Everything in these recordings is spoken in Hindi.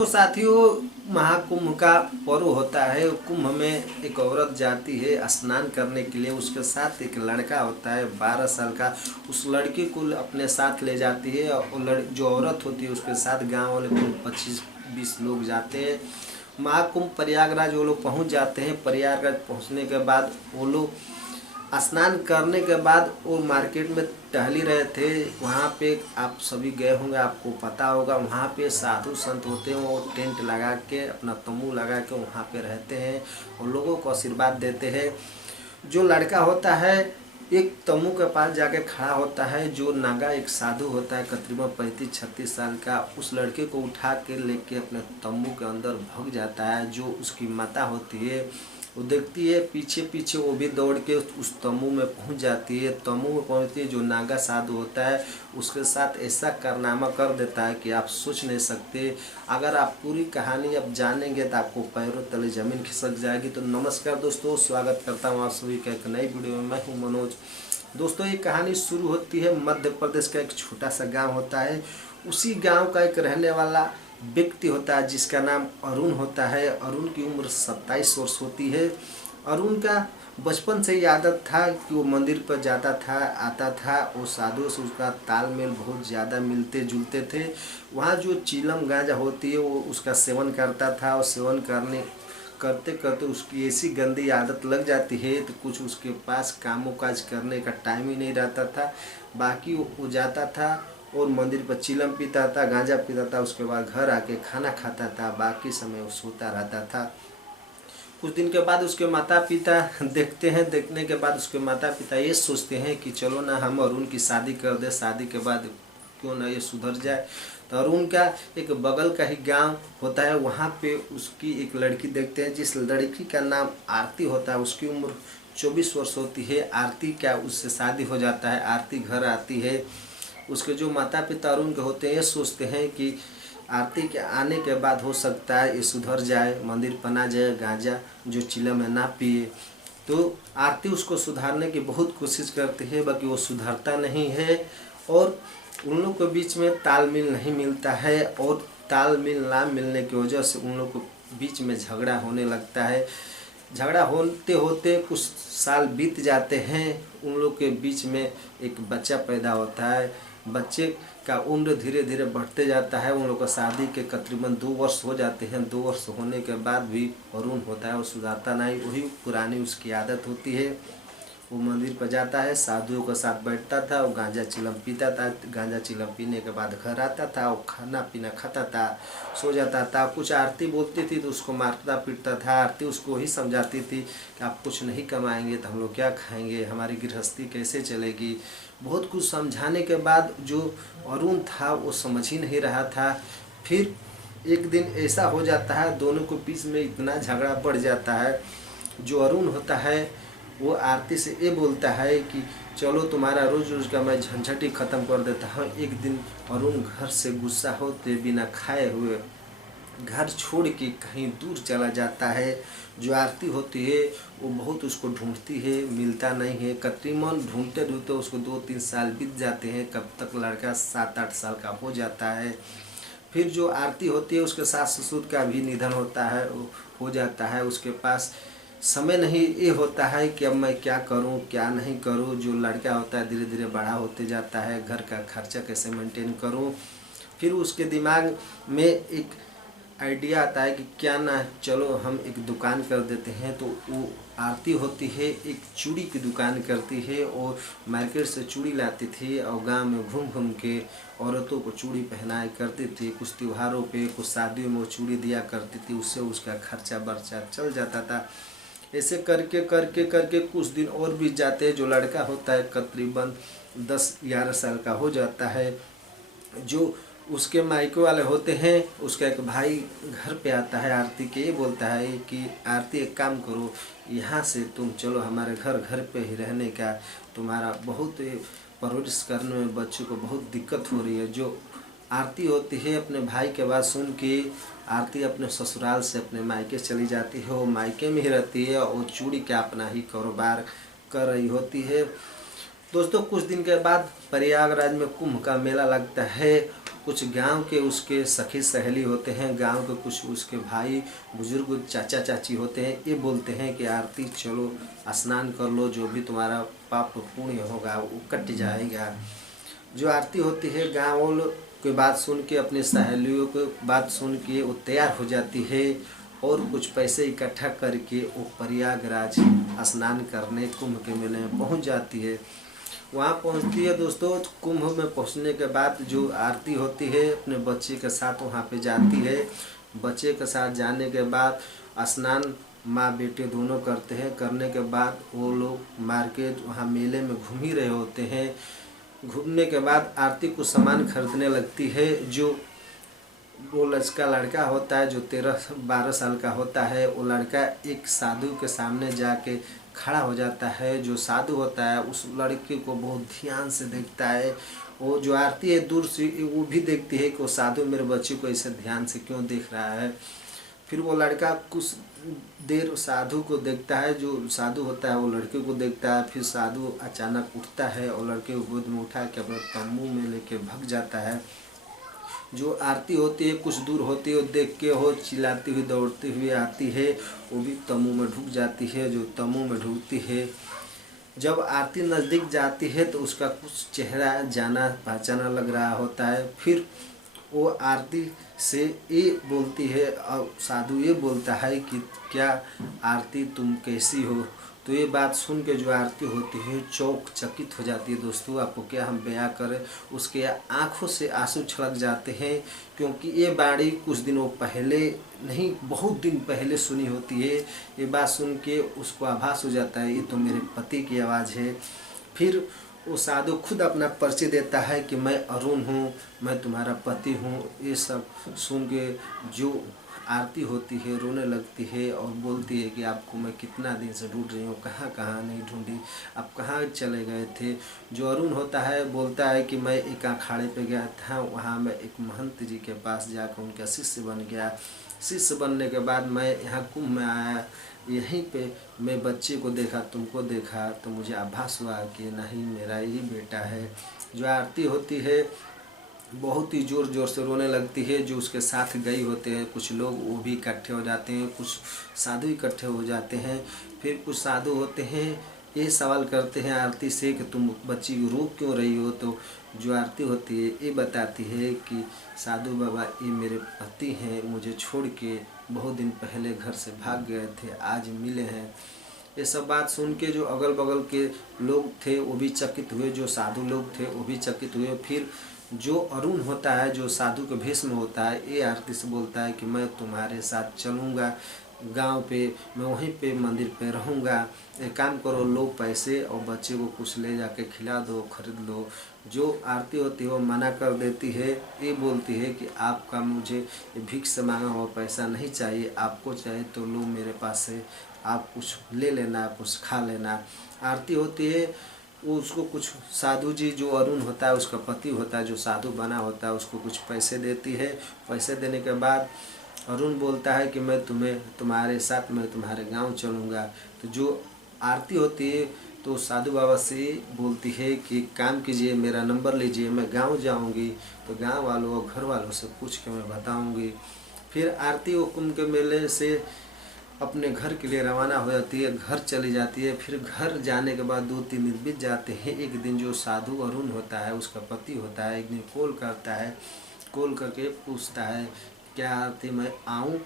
तो साथियों, महाकुंभ का पर्व होता है। कुंभ में एक औरत जाती है स्नान करने के लिए। उसके साथ एक लड़का होता है 12 साल का। उस लड़की को अपने साथ ले जाती है और जो औरत होती है उसके साथ गांव वाले कुल 25-20 लोग जाते हैं। महाकुंभ प्रयागराज वो लोग पहुंच जाते हैं। प्रयागराज पहुंचने के बाद वो लोग स्नान करने के बाद वो मार्केट में टहली रहे थे। वहाँ पे आप सभी गए होंगे, आपको पता होगा, वहाँ पे साधु संत होते हैं। वो टेंट लगा के अपना तंबू लगा के वहाँ पे रहते हैं और लोगों को आशीर्वाद देते हैं। जो लड़का होता है एक तंबू के पास जाके खड़ा होता है। जो नागा एक साधु होता है करीबन 35-36 साल का, उस लड़के को उठा के लेके अपने तंबू के अंदर भाग जाता है। जो उसकी माता होती है वो देखती है, पीछे पीछे वो भी दौड़ के उस तंबू में पहुंच जाती है। तंबू में पहुंचती है, जो नागा साधु होता है उसके साथ ऐसा कारनामा कर देता है कि आप सोच नहीं सकते। अगर आप पूरी कहानी अब जानेंगे तो आपको पैरों तले ज़मीन खिसक जाएगी। तो नमस्कार दोस्तों, स्वागत करता हूँ आप सभी का एक नई वीडियो में। मैं हूँ मनोज। दोस्तों, ये कहानी शुरू होती है मध्य प्रदेश का एक छोटा सा गाँव होता है। उसी गाँव का एक रहने वाला व्यक्ति होता है जिसका नाम अरुण होता है। अरुण की उम्र 27 वर्ष होती है। अरुण का बचपन से ही आदत था कि वो मंदिर पर जाता था, आता था। वो साधुओं से उसका तालमेल बहुत ज़्यादा मिलते जुलते थे। वहाँ जो चीलम गांजा होती है वो उसका सेवन करता था और सेवन करते करते उसकी ऐसी गंदी आदत लग जाती है तो कुछ उसके पास कामों काज करने का टाइम ही नहीं रहता था। बाकी वो जाता था और मंदिर पर चिलम पीता था, गांजा पीता था, उसके बाद घर आके खाना खाता था। बाकी समय वो सोता रहता था। कुछ दिन के बाद उसके माता पिता देखते हैं। देखने के बाद उसके माता पिता ये सोचते हैं कि चलो ना हम अरुण की शादी कर दे। शादी के बाद क्यों ना ये सुधर जाए। तो अरुण का एक बगल का ही गांव होता है, वहाँ पे उसकी एक लड़की देखते हैं जिस लड़की का नाम आरती होता है। उसकी उम्र 24 वर्ष होती है। आरती क्या उससे शादी हो जाता है। आरती घर आती है। उसके जो माता पिता अरुण के होते हैं ये सोचते हैं कि आरती के आने के बाद हो सकता है ये सुधर जाए, मंदिर पना जाए, गांजा जो चिलम में ना पिए। तो आरती उसको सुधारने की बहुत कोशिश करती है, बाकी वो सुधरता नहीं है और उन लोग के बीच में तालमेल नहीं मिलता है। और तालमेल ना मिलने की वजह से उन लोग के बीच में झगड़ा होने लगता है। झगड़ा होते होते कुछ साल बीत जाते हैं। उन लोग के बीच में एक बच्चा पैदा होता है। बच्चे का उम्र धीरे धीरे बढ़ते जाता है। उन लोग का शादी के तकरीबन 2 वर्ष हो जाते हैं। 2 वर्ष होने के बाद भी अरुण होता है वो सुधारता नहीं। वही पुरानी उसकी आदत होती है। वो मंदिर पर जाता है, साधुओं के साथ बैठता था, वो गांजा चिलम पीता था। गांजा चिलम पीने के बाद घर आता था, वो खाना पीना खाता था, सो जाता था। कुछ आरती बोलती थी तो उसको मारता पीटता था। आरती उसको ही समझाती थी कि आप कुछ नहीं कमाएंगे तो हम लोग क्या खाएंगे, हमारी गृहस्थी कैसे चलेगी। बहुत कुछ समझाने के बाद जो अरुण था वो समझ ही नहीं रहा था। फिर एक दिन ऐसा हो जाता है, दोनों के बीच में इतना झगड़ा बढ़ जाता है। जो अरुण होता है वो आरती से ये बोलता है कि चलो तुम्हारा रोज रोज का मैं झंझट ही ख़त्म कर देता हूँ। एक दिन अरुण घर से गुस्सा होते बिना खाए हुए घर छोड़ के कहीं दूर चला जाता है। जो आरती होती है वो बहुत उसको ढूंढती है, मिलता नहीं है। करीबन ढूंढते ढूंढते उसको 2-3 साल बीत जाते हैं। कब तक लड़का 7-8 साल का हो जाता है। फिर जो आरती होती है उसके सास ससुर का भी निधन होता है, हो जाता है। उसके पास समय नहीं ये होता है कि अब मैं क्या करूं क्या नहीं करूं। जो लड़का होता है धीरे धीरे बड़ा होते जाता है, घर का खर्चा कैसे मेंटेन करूं। फिर उसके दिमाग में एक आइडिया आता है कि क्या ना चलो हम एक दुकान कर देते हैं। तो वो आरती होती है एक चूड़ी की दुकान करती है और मार्केट से चूड़ी लाती थी और गांव में घूम घूम के औरतों को चूड़ी पहनाया करती थी। कुछ त्योहारों पे कुछ शादियों में वो चूड़ी दिया करती थी, उससे उसका खर्चा बर्चा चल जाता था। ऐसे करके करके करके कुछ दिन और बीत जाते हैं। जो लड़का होता है करीबन 10-11 साल का हो जाता है। जो उसके मायके वाले होते हैं उसका एक भाई घर पे आता है आरती के, ये बोलता है कि आरती एक काम करो, यहाँ से तुम चलो हमारे घर पे ही रहने का। तुम्हारा बहुत परवरिश करने में बच्चों को बहुत दिक्कत हो रही है। जो आरती होती है अपने भाई के बात सुन के आरती अपने ससुराल से अपने मायके चली जाती है। वो मायके में ही रहती है और चूड़ी का अपना ही कारोबार कर रही होती है। दोस्तों, कुछ दिन के बाद प्रयागराज में कुंभ का मेला लगता है। कुछ गांव के उसके सखी सहेली होते हैं, गांव के कुछ उसके भाई बुजुर्ग चाचा चाची होते हैं, ये बोलते हैं कि आरती चलो स्नान कर लो, जो भी तुम्हारा पाप पुण्य होगा वो कट जाएगा। जो आरती होती है गाँव वालों की बात सुन के, अपनी सहेलियों की बात सुन के वो तैयार हो जाती है और कुछ पैसे इकट्ठा करके वो प्रयागराज स्नान करने कुंभ के मेले में पहुंच जाती है। वहाँ पहुँचती है दोस्तों। कुंभ में पहुँचने के बाद जो आरती होती है अपने बच्चे के साथ वहाँ पे जाती है। बच्चे के साथ जाने के बाद स्नान माँ बेटे दोनों करते हैं। करने के बाद वो लोग मार्केट वहाँ मेले में घूम ही रहे होते हैं। घूमने के बाद आरती कुछ सामान खरीदने लगती है। जो वो लड़का लड़का होता है जो 13-12 साल का होता है, वो लड़का एक साधु के सामने जाके खड़ा हो जाता है। जो साधु होता है उस लड़के को बहुत ध्यान से देखता है। वो जो आरती है दूर से वो भी देखती है कि वो साधु मेरे बच्चे को ऐसे ध्यान से क्यों देख रहा है। फिर वो लड़का कुछ देर साधु को देखता है, जो साधु होता है वो लड़के को देखता है। फिर साधु अचानक उठता है और लड़के को गोद में उठा के अपने तम्बू में लेके भाग जाता है। जो आरती होती है कुछ दूर होती है, देख के वो चिल्लाती हुई दौड़ती हुई आती है, वो भी तम्बू में ढुक जाती है। जो तम्बू में ढुकती है, जब आरती नज़दीक जाती है तो उसका कुछ चेहरा जाना पहचाना लग रहा होता है। फिर वो आरती से ये बोलती है और साधु ये बोलता है कि क्या आरती तुम कैसी हो। तो ये बात सुन के जो आरती होती है चौकचकित हो जाती है दोस्तों। आपको क्या हम बयां करें, उसके आंखों से आंसू छलक जाते हैं, क्योंकि ये बाणी कुछ दिनों पहले नहीं बहुत दिन पहले सुनी होती है। ये बात सुन के उसको आभास हो जाता है ये तो मेरे पति की आवाज़ है। फिर वो साधु खुद अपना परिचय देता है कि मैं अरुण हूँ, मैं तुम्हारा पति हूँ। ये सब सुन के जो आरती होती है रोने लगती है और बोलती है कि आपको मैं कितना दिन से ढूंढ रही हूँ, कहाँ कहाँ नहीं ढूंढी, आप कहाँ चले गए थे। जो अरुण होता है बोलता है कि मैं एक अखाड़े पे गया था, वहाँ मैं एक महंत जी के पास जाकर उनका शिष्य बन गया। शिष्य बनने के बाद मैं यहाँ कुंभ में आया, यहीं पे मैं बच्चे को देखा, तुमको देखा, तो मुझे आभास हुआ कि नहीं मेरा ही बेटा है। जो आरती होती है बहुत ही ज़ोर ज़ोर से रोने लगती है। जो उसके साथ गई होते हैं कुछ लोग वो भी इकट्ठे हो जाते हैं, कुछ साधु इकट्ठे हो जाते हैं। फिर कुछ साधु होते हैं ये सवाल करते हैं आरती से कि तुम बच्ची को रो क्यों रही हो। तो जो आरती होती है ये बताती है कि साधु बाबा ये मेरे पति हैं, मुझे छोड़ के बहुत दिन पहले घर से भाग गए थे, आज मिले हैं। ये सब बात सुन के जो अगल बगल के लोग थे वो भी चकित हुए, जो साधु लोग थे वो भी चकित हुए। फिर जो अरुण होता है जो साधु के भेष में होता है ये आरती से बोलता है कि मैं तुम्हारे साथ चलूँगा गांव पे, मैं वहीं पे मंदिर पे रहूँगा। एक काम करो, लो पैसे और बच्चे को कुछ ले जाके खिला दो, खरीद लो। जो आरती होती है वो मना कर देती है। ये बोलती है कि आपका मुझे भिख से मांगा हुआ पैसा नहीं चाहिए, आपको चाहे तो लो मेरे पास से, आप कुछ ले लेना, कुछ खा लेना। आरती होती है वो उसको कुछ साधु जी जो अरुण होता है उसका पति होता है, जो साधु बना होता है, उसको कुछ पैसे देती है। पैसे देने के बाद अरुण बोलता है कि मैं तुम्हारे साथ मैं तुम्हारे गांव चलूँगा। तो जो आरती होती है तो साधु बाबा से बोलती है कि काम कीजिए, मेरा नंबर लीजिए, मैं गांव जाऊंगी तो गांव वालों और घर वालों से पूछ के मैं बताऊंगी। फिर आरती वो कुंभ के मेले से अपने घर के लिए रवाना हो जाती है, घर चली जाती है। फिर घर जाने के बाद 2-3 दिन बीत जाते हैं। एक दिन जो साधु अरुण होता है उसका पति होता है, एक दिन कॉल करता है, कॉल करके पूछता है क्या आरती मैं आऊँ।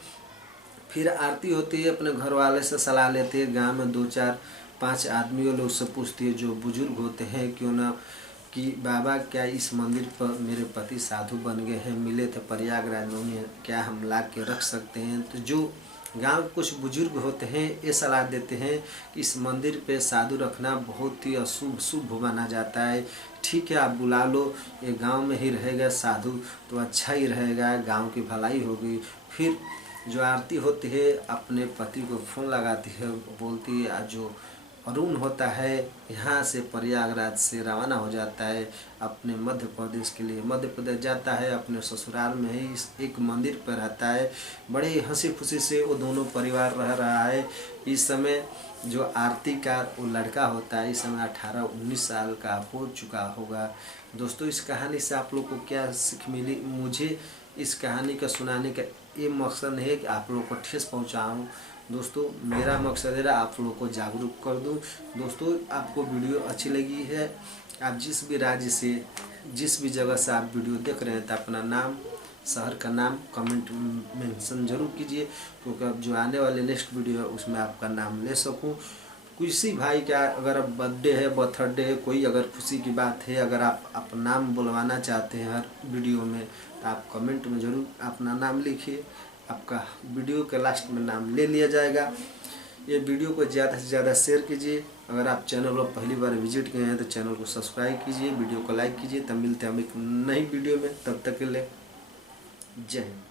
फिर आरती होती है अपने घर वाले से सलाह लेती है, गांव में 2-4-5 आदमियों लोग से पूछती है जो बुजुर्ग होते हैं क्यों ना कि बाबा क्या इस मंदिर पर मेरे पति साधु बन गए हैं, मिले थे प्रयागराज में, उन्हें क्या हम ला के रख सकते हैं। तो जो गांव के कुछ बुजुर्ग होते हैं ये सलाह देते हैं कि इस मंदिर पे साधु रखना बहुत ही अशुभ शुभ माना जाता है, ठीक है आप बुला लो, ये गांव में ही रहेगा साधु तो अच्छा ही रहेगा, गांव की भलाई होगी। फिर जो आरती होती है अपने पति को फ़ोन लगाती है, बोलती है जो अरुण होता है, यहाँ से प्रयागराज से रवाना हो जाता है अपने मध्य प्रदेश के लिए। मध्य प्रदेश जाता है, अपने ससुराल में ही एक मंदिर पर रहता है। बड़े हंसी खुशी से वो दोनों परिवार रह रहा है। इस समय जो आरती का वो लड़का होता है, इस समय 18-19 साल का हो चुका होगा। दोस्तों, इस कहानी से आप लोग को क्या सीख मिली? मुझे इस कहानी का सुनाने का ये मकसद है कि आप लोग को ठेस पहुँचाऊँ। दोस्तों, मेरा मकसद है आप लोगों को जागरूक कर दूं। दोस्तों, आपको वीडियो अच्छी लगी है, आप जिस भी राज्य से, जिस भी जगह से आप वीडियो देख रहे हैं तो अपना नाम, शहर का नाम कमेंट मेंशन जरूर कीजिए, क्योंकि अब जो आने वाले नेक्स्ट वीडियो है उसमें आपका नाम ले सकूं। किसी भाई का अगर बर्थडे है, बर्थडे है, कोई अगर खुशी की बात है, अगर आप अपना नाम बुलवाना चाहते हैं हर वीडियो में, तो आप कमेंट में ज़रूर अपना नाम लिखिए। आपका वीडियो के लास्ट में नाम ले लिया जाएगा। ये वीडियो को ज़्यादा से ज़्यादा शेयर कीजिए। अगर आप चैनल को पहली बार विजिट किए हैं तो चैनल को सब्सक्राइब कीजिए, वीडियो को लाइक कीजिए। तब मिलते हैं हम एक नई वीडियो में, तब तक के लिए जय हिंद।